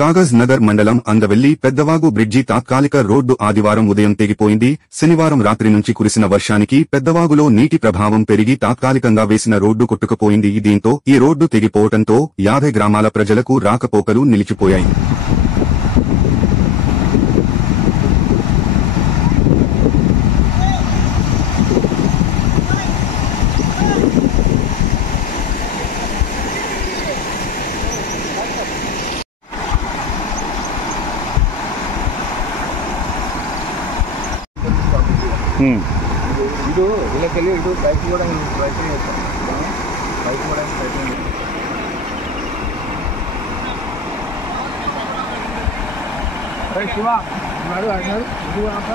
కాగజ్ నగర్ మండలం అందవెల్లి పెద్దవాగు బ్రిడ్జి తాత్కాలిక రోడ్డు ఆదివారం ఉదయం తెగిపోయింది. శనివారం రాత్రి నుంచి కురిసిన వర్షానికి పెద్దవాగులో నీటి ప్రభావం పెరిగి తాత్కాలికంగా వేసిన రోడ్డు కొట్టుకుపోయింది. దీంతో ఈ రోడ్డు తెగిపోవడంతో 50 గ్రామాల ప్రజలకు రాకపోకలు నిలిచిపోయాయి. ಇದು ಇಲ್ಲಕ್ಕೆಲ್ಲಿ ಇದು ಬೈಕ್ ಕೂಡ ಬೈಕ್ ಕೂಡ ಶಿವ ಮಾಡು ಇದು ಅಂತ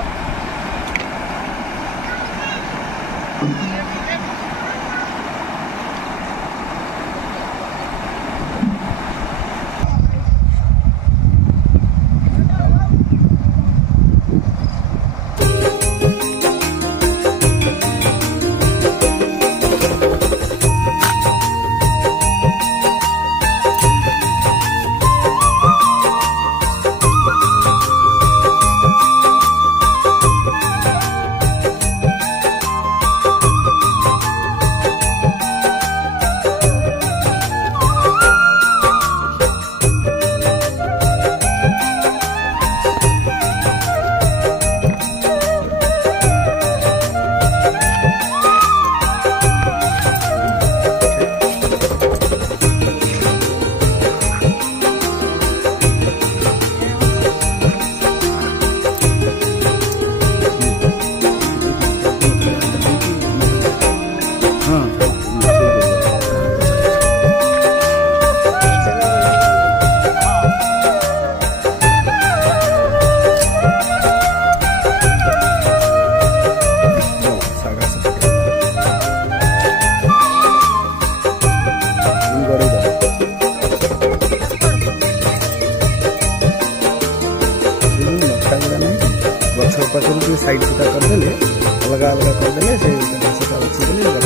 गछ पाखर साइड सुधा करदे अलग अलग करदे से